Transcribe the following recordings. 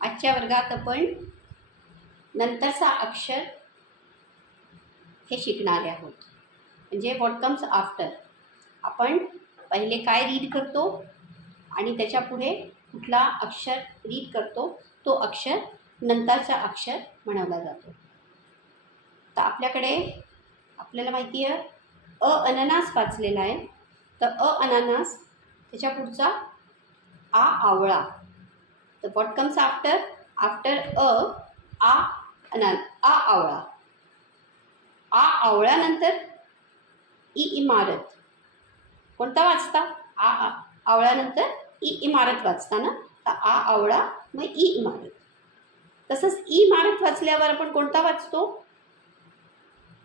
आजच्या वर्गात आपण नंतरचा अक्षर हे शिकणारे आहोत. म्हणजे व्हॉट कम्स आफ्टर आपण पहिले काय रीड करतो आणि त्याच्या पुढे कुठला अक्षर रीड करतो तो अक्षर नंतरचा अक्षर म्हणवला जातो. तर आपल्याकडे आपल्याला माहिती आहे अ अननास वाचलेला आहे. तर अ अननास त्याच्या पुढचा आ आवळा. तर वॉट कम्स आफ्टर आफ्टर अ आ अना आ आवळा आ आवळ्यानंतर इ इमारत. कोणता वाचता? आ आ- आवळ्यानंतर इ इमारत वाचता ना तर आ आवळा मग इ इमारत. तसंच ई इमारत वाचल्यावर आपण कोणता वाचतो?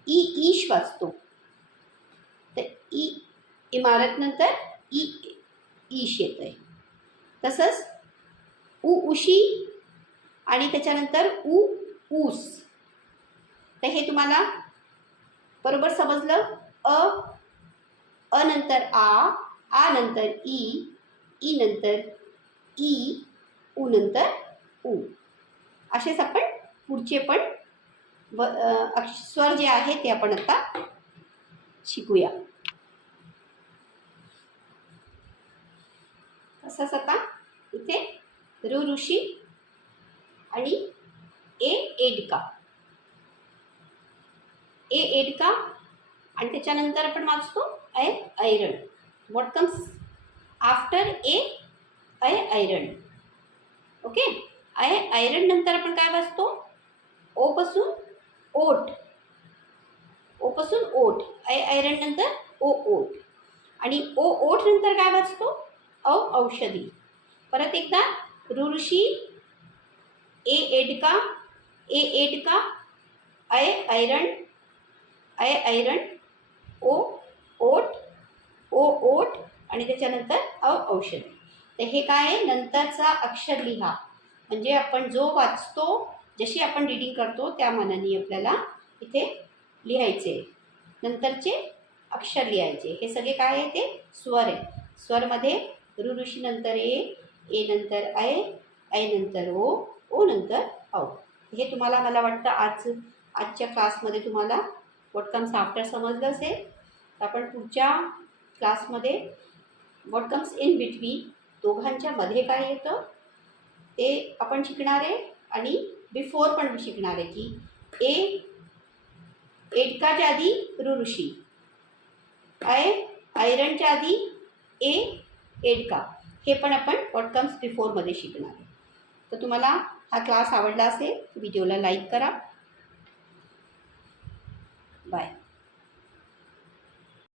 ई ईश वाचतो. तर इ इमारत नंतर इ ईश येत आहे तसंच उ उशी आणि त्याच्यानंतर उ ऊस. तर हे तुम्हाला बरोबर समजलं? अ अ नंतर आ आ नंतर ई ई नंतर ई उ नंतर उ. असेच आपण पुढचे पण व स्वर जे आहे ते आपण आता शिकूया. तसंच आता इथे ऋ ऋषी आणि ए एडका. ए एडका आणि त्याच्यानंतर आपण वाचतो ऐ ऐरण. व्हॉट कम्स आफ्टर ए ऐ ऐरण. ओके ऐ ऐरण नंतर आपण काय वाचतो? ओपासून ओट ओपासून ओट ऐ ऐरण नंतर ओ ओट आणि ओ ओठ नंतर काय वाचतो? औ औषधी. परत एकदा ऋषी ए एडका ए एडका अय ऐरण ऐ ऐरण ओ ओट ओ ओट आणि त्याच्यानंतर औ औषध. तर हे काय आहे? नंतरचा अक्षर लिहा. म्हणजे आपण जो वाचतो जशी आपण रिडिंग करतो त्या मनाने आपल्याला इथे लिहायचे. नंतरचे अक्षर लिहायचे. हे सगळे काय आहे ते? स्वर आहे. स्वरमध्ये ऋ ऋषीनंतर ए ए नंतर ऐ ऐ नंतर ओ ओ नंतर औ. हे तुम्हाला मला वाटतं आज आजच्या क्लासमध्ये तुम्हाला व्हॉट कम्स आफ्टर समजलं असेल तर आपण पुढच्या क्लासमध्ये व्हॉट कम्स इन बिटवीन दोघांच्या मध्ये काय येतं? ते आपण शिकणार आहे आणि बिफोर पण शिकणार आहे की ए एडकाच्या आधी ऋषी. ऐ आयरनच्या आधी ए एडका. हे पण आपण वॉट कम्स बिफोरमध्ये शिकणार आहे. तर तुम्हाला हा क्लास आवडला असेल व्हिडिओला लाईक करा. बाय